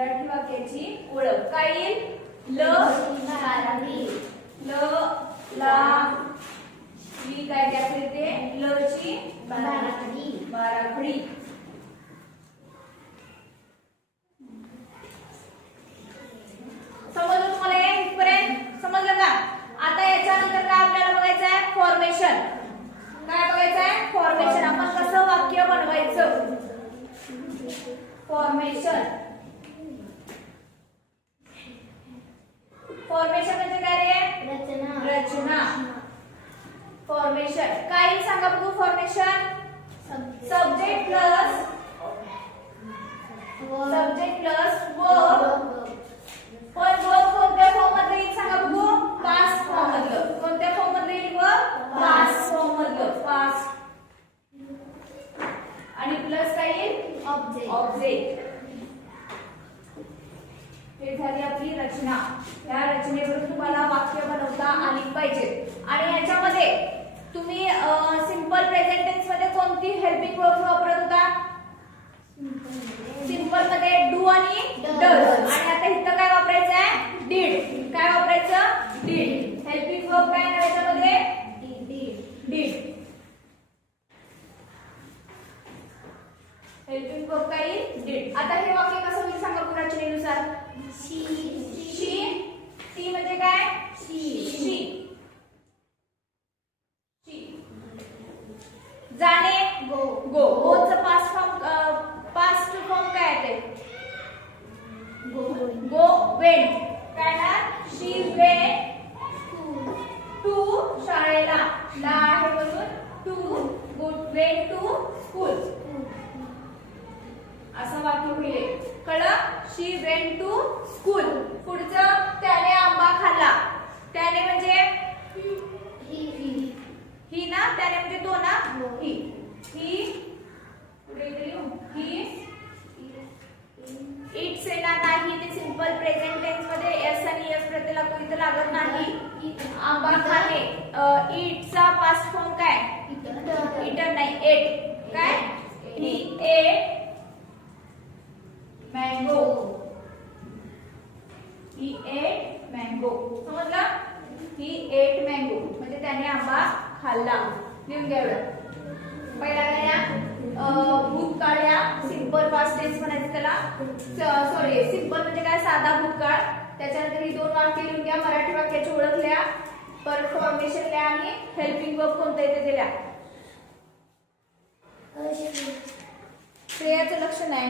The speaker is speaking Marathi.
मराठी वाक्याची ओळख काय येईल? ल मराठी ल ला वी काय त्याकडे ते ल ची मराठी बाराखडी. समजलं तुम्हाला हे इथपर्यंत? समजलं का? आता याच्यानंतर काय आपल्याला बघायचं आहे? फॉर्मेशन. काय बघायचं आहे? फॉर्मेशन. आपण कसं वाक्य बनवायचं? फॉर्मेशन. फॉर्मेशन म्हणजे काय रे? रचना रचना. फॉर्मेशन काय येईल सांगा बघू? Formation subject plus verb. पण वर्ब कोणत्या फॉर्म मध्ये येईल सांगा बघू? पास्ट फॉर्म मधलं. कोणत्या फॉर्म मध्ये येईल वर्ब? पास्ट फॉर्म मधलं. पास्ट. आणि प्लस काय येईल? ऑब्जेक्ट. हे झाली आपली रचना. या रचनेवरून तुम्हाला वाक्य बनवता आली पाहिजे. आणि याच्यामध्ये तुम्ही सिंपल प्रेझेंट टेन्स मध्ये कोणती हेल्पिंग वर्ब वापरत होता? सिंपल मध्ये डू आणि डज. आणि आता इथं काय वापरायचं आहे? डीड. काय वापरायचं? डीड. हेल्पिंग वर्ब काय आहे याच्यामध्ये? डीड. हेल्पिंग वर्ब काय येईल? डीड. आता हे वाक्य कसं होईल सांगा बघू रचनेनुसार? शी म्हणजे काय? शी. जाणे गो. गोचं पास्ट फॉर्म काय आहे ते? Go went. काय ना? शी वेंट टू शाळेला. ला आहे म्हणून टू वेंट टू स्कूल. असं वाक्य होईल. कळलं? शी वेंट टू स्कूल. पुढचं त्याने आंबा खाल्ला. त्याने म्हणजे ही ना? त्याने म्हणजे तो ना? ही पुढे लिहू. ही इट्स येणार नाही. ते सिंपल प्रेझेंट टेन्स मध्ये एस आणि एस प्रत्यय लागतो. इथं लागत नाही. आंबा खाणे. इटचा पास्ट फॉर्म काय? इटर नाही. एट. काय? ही एट मँगो. ही एट मँगो. समजलं? ही एट मँगो म्हणजे त्याने आंबा खाल्ला. लिहून घ्या एवढं. पहिला काय या? भूतकाळ या सिंपल पास्ट टेन्स म्हणायचं त्याला. सॉरी सिंपल म्हणजे काय? साधा भूतकाळ. त्याच्यानंतर ही दोन वाक्य लिहून घ्या. मराठी वाक्याची ओळख लिहा. परत फॉर्मेशन लिहा आणि हेल्पिंग वर्ब कोणतं येते ते लिहा. श्रेयाचं लक्ष नाही.